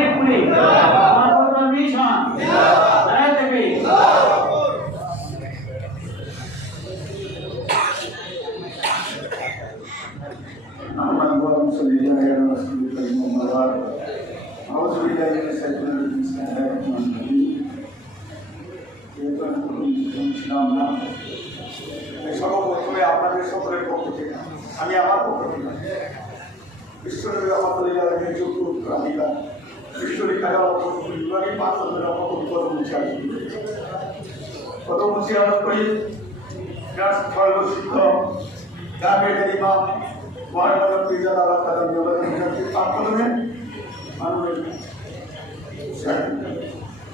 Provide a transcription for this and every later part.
ফরিদপুরে আমার programme mission জয় দেবী محمد اللهم صل على رسولك المبارك أعوذ بالله من الشيطان الرجيم بسم الله الرحمن الرحيم যেহেতু আমি প্রথম মুসলিম ছিলাম না তাই সর্বপ্রথমে আপনাদের সকলের পক্ষ থেকে আমি আমার পক্ষ থেকে বিশ্বনবী রহমতুল্লাহ আলমের যোগ্য উত্তরাধিকার বিশ্বরী খাজা পরিবারই পাঁচ হাজার রহমতুল পদ মুছে আসবে পদ মুছে আস করি ক্লাস ছয় শিক্ষক গ্রামের ইমাম মহানগর পিজা আল্লাহ তালা নিয়োগের পাঠ করবেন মানবের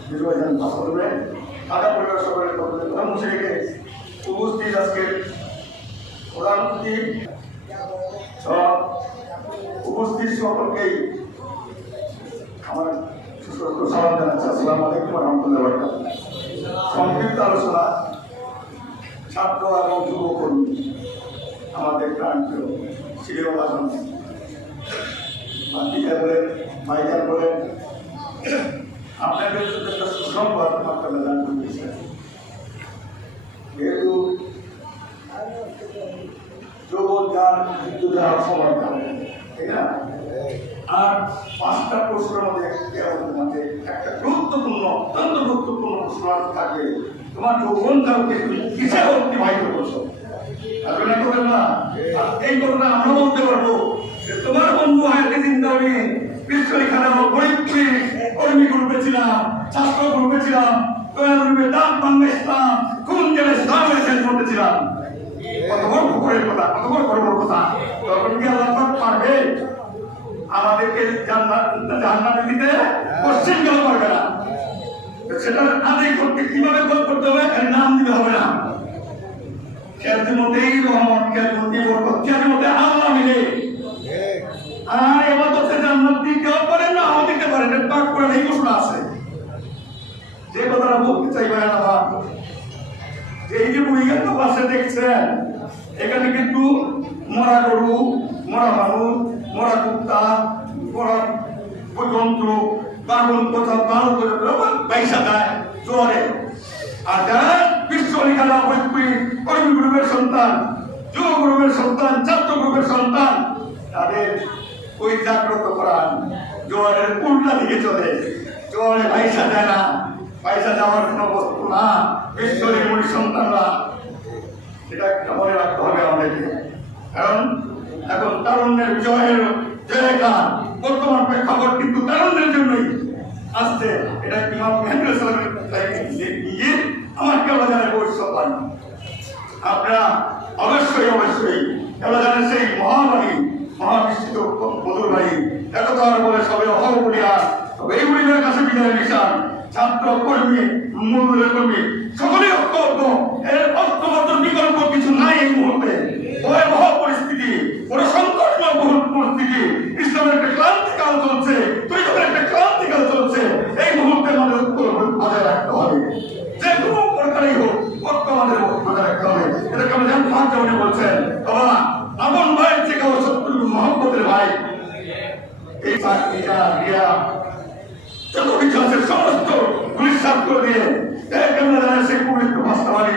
নির্বাচন পাঠ করবেন আদা পরিবার সকলের প্রধান মুশরিকে উপস্থিত সকলকেই সুস্বাস্থ্য সালাম জানাচ্ছি। আসসালামু আলাইকুম রহমতুল্লাহ বরকাত সংক্ষিপ্ত আলোচনা, ছাত্র এবং যুবকর্মী, আমাদের প্রাণপ্রিয় সিরিয়াল আজম বাকিটা বলেন মাইকার বলেন, আপনাদের একটা সুসংবাদ আপনারা যেহেতু যুবক যার মৃত্যু যাওয়ার সময় যাবে ঠিক না? আর পাঁচটা প্রশ্নের মধ্যে মধ্যে একটা গুরুত্বপূর্ণ, অত্যন্ত গুরুত্বপূর্ণ প্রশ্ন থাকে তোমার যৌবন কালকে তুমি কিসে অতিবাহিত করছ? এই ঘটনা আমরা বলতে পারব তোমার বন্ধু হায়াতে চিন্তা আমি বিশ্ববিখ্যাত ফরিদপুরে কর্মী গ্রুপে ছিলাম, ছাত্র গ্রুপে ছিলাম তৈরি গ্রুপে দাম বাংলা ইসলাম কোন জেলে ইসলামের শেষ করতে ছিলাম? কত বড় পুকুরের কথা, কত বড় গর্বর কথা তখন কি আল্লাহ পাক পারবে আমাদেরকে জান্নাত দিতে কোশ্চেন কেন পারবে না। সেটার আদায় করতে কীভাবে গোল করতে হবে এর নাম দিতে হবে না। খেলতে রহমত খেলতে বরকত খেলতে আল্লাহ মিলে। আর এবার তো জান্নাত কেউ পারেন না, আমাদের দিতে পারেন পাক করে এই ঘোষণা আছে। যে কথাটা বলতে চাই ভাই আমার এই যে বুড়িগান পাশে দেখছেন, এখানে কিন্তু মরা গরু, মরা মানুষ, মরা কুত্তা মরা জন্তু বাগুন কোথাও বারো করে পয়সা দেয় জোরে আর যারা বিশ্ব লিখালা ভোজপুরি কর্মী গ্রুপের সন্তান, যুব গ্রুপের সন্তান, ছাত্র গ্রুপের সন্তান, তাদের ওই জাগ্রত করান জোয়ারের উল্টা দিকে চলে। জোয়ারে পয়সা দেয় না পয়সা দেওয়ার কোনো বস্তু না ঈশ্বরের মুড়ি সন্তানরা এটা একটা মনে রাখতে হবে আমাদেরকে। কারণ এখন তারুণ্যের বিজয়ের জয়গান বর্তমান প্রেক্ষাপট কিন্তু তারুণ্যের জন্যই আসছে। এটা ইমাম মেহেন্দ্র সাহেবের নিয়ে আমার কেবল জানে ভবিষ্যৎ পান আপনারা অবশ্যই অবশ্যই কেবল জানেন সেই মহাবাণী মহাবিষ্ণিত মধুর বাণী এত তার বলে সবে অহম বলিয়া তবে কাছে বিদায় নিশান, ছাত্র, কর্মী কর্মী সকলেই ঐক্যবদ্ধ। এর ঐক্যবদ্ধ বিকল্প কিছু নাই এই মুহূর্তে ভয়াবহ পরিস্থিতি বড় সংকটময় বহু পরিস্থিতি ইসলামের একটা ক্রান্তিকাল চলছে তৈরি একটা ক্রান্তিকাল চলছে এই মুহূর্তে আমাদের ঐক্য বজায় রাখতে হবে যে কোনো প্রকারই হোক ঐক্য আমাদের বজায় রাখতে হবে এটাকে আমরা যেমন ফাঁক যেমন বলছেন বাবা ভাইয়ের থেকে মহব্বতের ভাই। সমস্ত পুলিশ দিয়ে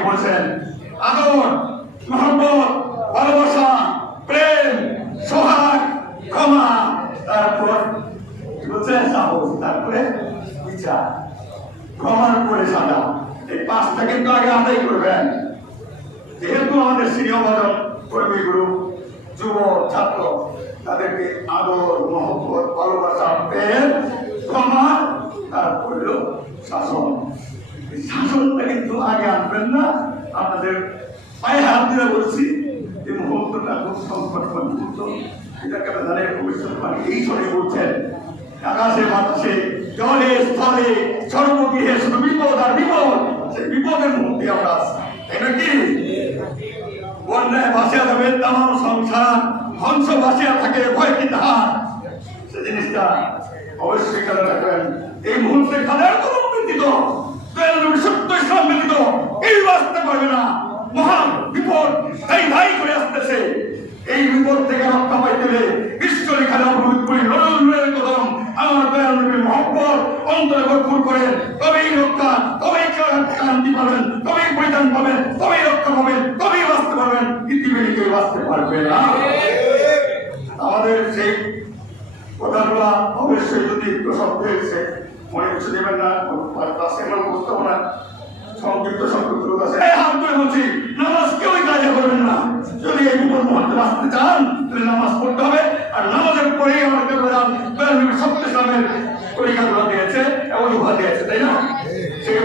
বলছেন আদর মহব্বত, ভালোবাসা, প্রেম, সোহাগ, ক্ষমা, তারপর সাহস, তারপরে বিচার। ক্ষমার উপরে সাদা এই পাঁচটা কিন্তু আগে আদায় করবেন। যেহেতু আমাদের সিনিয়র কর্মীগুলো যুব ছাত্র, তাদেরকে আদর, মহব্বত, ভালোবাসা, প্রেম, ক্ষমা তারপর হলো শাসন। এই শাসনটা কিন্তু আগে আনবেন না, আপনাদের পায়ে হাত দিয়ে বলছি যে মুহূর্তটা খুব সংকটময় মুহূর্ত। এটাকে আমরা জানি ভবিষ্যৎবাণী এই সরে বলছেন আকাশে, বাতাসে, জলে, স্থলে সর্বগৃহে বিপদ আর বিপদ, সেই বিপদের মুহূর্তে আমরা তাই নাকি বন্যায় ভাসিয়া যাবে, তামাম সংসার হংস ভাসিয়া থাকে, ভয় কি তাহার? সে জিনিসটা অবশ্যই খেয়াল রাখবেন। এই মুহূর্তে খাদের কোনো ব্যতীত সত্য ইসলাম ব্যতীত এই বাঁচতে পারবে না। মহান বিপদ তাই ভাই করে আসতেছে। এই বিপদ থেকে রক্ষা পাইতে হলে ঈশ্বরী খেলা প্রভুত্বরী লড়াইয়ের কদম, আমার দয়ালু নবীর মহব্বত অন্তরে ভরপুর করেন। তবেই বাঁচতে পারবে না। আমাদের সেই কথাগুলো অবশ্যই যদি শব্দ এসে মনে কিছু দেবেন না ক্লাসে আমরা বুঝতে সংক্ষিপ্ত সংক্ষিপ্ত আছে। হাত ধরে বলছি, নামাজ কেউই কাজে করবেন না। যদি এই বিপদ মুহূর্তে বাঁচতে চান, তাহলে নামাজ পড়তে হবে। আর তাই না? সেই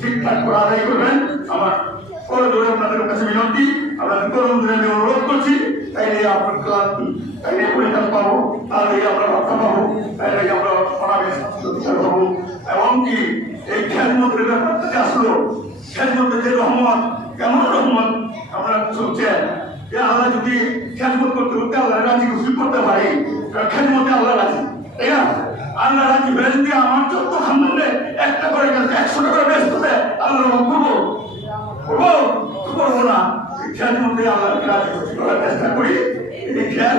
ঠিকঠাক করে করবেন। আমার করে ধরে আপনাদের কাছে বিনতি। আপনাদের আমি অনুরোধ করছি। তাইলে আপনার ক্লাস তাইলে পরিত্রাণ পাবো আমরা রক্ষা পাবো তাইলে আমরা কি এই খেলমন্ত্রের ব্যাপারটা যে আসলো কেমন রহমত আমরা শুনছেন? যে আল্লাহ যদি খেলমত করতে রাজি করতে পারি খেলমতে আল্লাহ রাজি, তাই না? আল্লাহ রাজি হয়ে যদি আমার চোদ্দ খানদানে একটা করে একশোটা করে ব্যস্ত দেয় করব করব না এই খেলের মধ্যে আল্লাহকে রাজি খুশি করার চেষ্টা করি এই খেল